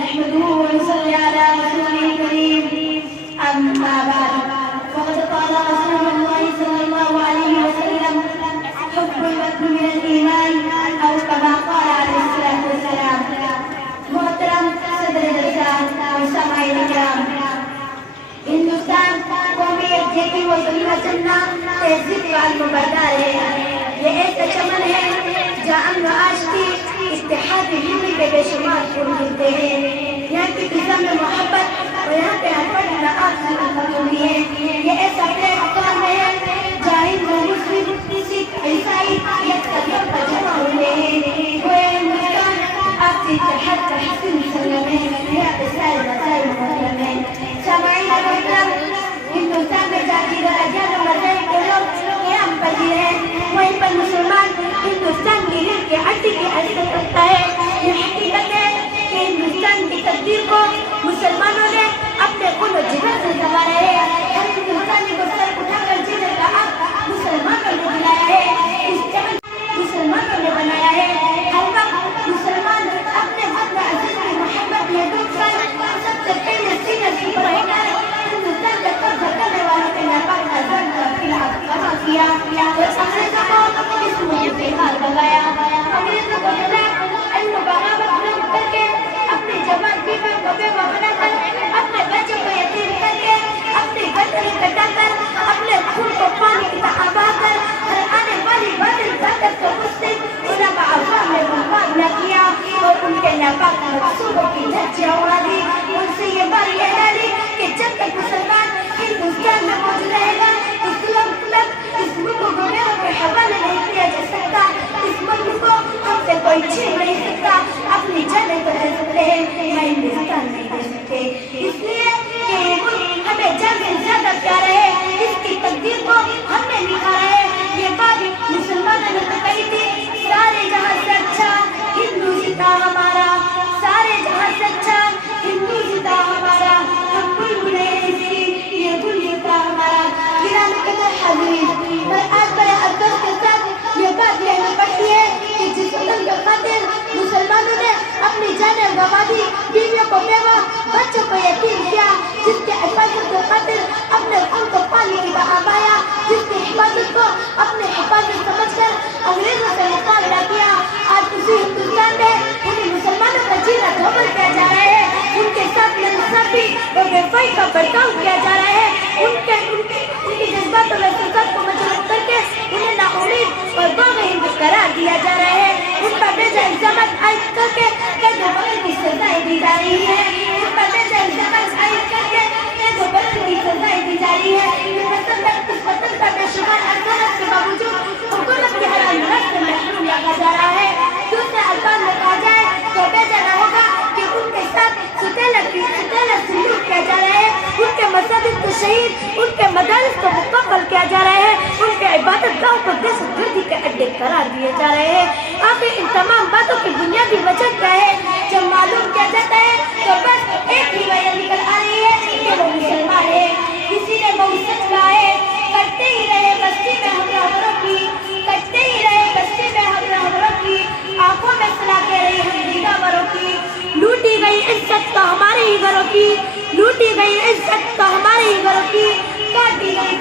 نحمده ونصلي على رسوله الكريم أما بعد فقد قال رسول الله صلى الله عليه وسلم حب الوطن من الإيمان أو كما قال عليه الصلاة والسلام. محترم صدر جلسہ اور سامعین کرام، ہندوستان قومی یکجہتی و سلیمہ چلنا تہذیب کا المبردار ہے. یہ ایک چمن ہے جہاں امن و آشتی اتحاد ملی کے بے شمار پھول ملتے ہیں. یہاں کی فضا میں محبت اور یہاں کے ہر فرد میں آپسی الفت ہوتی ہے. یہ ایسا پلیٹ فارم ہے جہاں ہندو مسلم سکھ عیسائی یکساں پر جمع ہوئے ہیں. گویا ہندوستان آپسی اتحاد کا حسین مسلم ہے. یہاں پہ سارے مسائل مسلم ہیں. سامعین محترم، ہندوستان میں جاگیردار اجیال و مذاہب کے لوگ قیام پذیر ہیں. وہیں پر مسلمان ہندوستان کی ریڑھ کی ہڈی کی حیثیت رکھتا ہے. یہ حقیقت ہے کہ ہندوستان کی تقدیر کو مسلمانوں نے اپنے خون و جگر سے سنوارا ہے. ہر ہندوستانی کو سر اٹھا کر جینے کا حق مسلمانوں نے دلایا ہے. اس چمن مسلمانوں نے بنایا ہے. ہر وقت مسلمان اپنے وطن عزیز کی محبت میں ڈوب کر سب سے پہلے سینہ چپر ہو کر ہندوستان میں قبضہ کرنے والوں کے ناپاک نظر کا خلاف کما کیا اور انگریزوں کو اس ملک سے باہر بھگایا. انگریزوں کو خلاف علم و بغاوت لوٹ کر کے اپنی جوان بیویوں کو بیوہ بنا کر اپنے بچوں کو یتیم کر کے اپنی گردنیں کٹا کر اپنے خون کو پانی کی طرح بہا کر اور آنے والی باطل طاقت کو مسلم علماء عوام نے مقابلہ کیا اور ان کے ناپاک منصوبوں کی دھجیاں اڑا دی. ان سے یہ بات کہہ ڈالی کہ جب تک مسلمان ہندوستان میں موجود رہے گا اس ملک کو گناہوں کے حوالے نہیں کیا جا سکتا. اس ملک کو ہم سے کوئی چھین نہیں سکتا. اپنی جانیں تو دے سکتے ہیں، میں ہندوستان نہیں دے سکتے. اس لیے کہ یہ ملک ہمیں جان سے زیادہ پیارا ہے. اس کی تقدیر کو ہم نے نکھارا ہے. یہ بات مسلمانوں نے تو کہی تھی، سارے جہاں سے اچھا ہندو ستا ہمارا، سارے جہاں سے اچھا ہندو ستا ہمارا. ہم بلبلے اس کی یہ گل ستا ہمارا. گرامی قدر حاضرین، پر آج بڑے افسوس کے ساتھ یہ بات کہنی پڑتی ہے کہ جس وطن کے خاطر مسلمانوں نے اپنی جانیں گنوا دی، بیویوں کو بیوہ، بچوں کو یتیم کیا، جس کے حفاظت کی خاطر اپنے خون کو پانی کی طرح بہایا، جس کی حفاظت کو اپنے حفاظت سمجھ کر انگریزوں سے مقابلہ کیا، آج اسی ہندوستان میں انہیں مسلمانوں کا جینا دھوبل کیا جا رہا ہے. ان کے ساتھ ناانصافی اور بے وفائی کا برتاؤ کیا جا رہا ہے. ان کے جذبات اور احساسات کو مجروح کر کے انہیں ناامید اور باغ ہند قرار دیا جا رہا ہے. ان پر بیجا الزامات عائد کر کے قید و بغل کی سزائیں دی جا رہی ہے. ان پر بیجا الزامات عائد کر کے قید و بغل کی سزائیں دی جا رہی ہے. اس وطن کا بے شمار اثرات کے باوجود حکومت کے ہر انداز سے محروم رکھا جا رہا ہے. دوسرے الفاظ میں کہا جائے تو بیجا نہ ہوگا کہ ان کے ساتھ ستیلا سلوک کیا جا رہا ہے. ان کے مساجد کو شہید، ان کے مدارس کو مقفل کیا جا رہا ہے. ان کے عبادت گاہوں کو دہشت گردی کے اڈے قرار دیے جا رہے ہیں. آخر ان تمام باتوں کی بنیادی وجہ کیا ہے؟ جب معلوم کیا جاتا ہے تو بس ایک ہی وجہ نکل آ رہی ہے کہ وہ مسلمان ہے. کسی نے وہ سچ کہا ہے، کرتے ہی رہے بستی میں ہم راہبروں کی، کرتے ہی رہے بستی میں ہم راہبروں کی، آنکھوں میں سلاتے رہی ہم دیداوروں کی. لوٹی گئی عزت تو ہمارے ہی گھروں کی، لوٹی گئی عزت تو ہمارے ہی گھروں کی، کاٹی گئی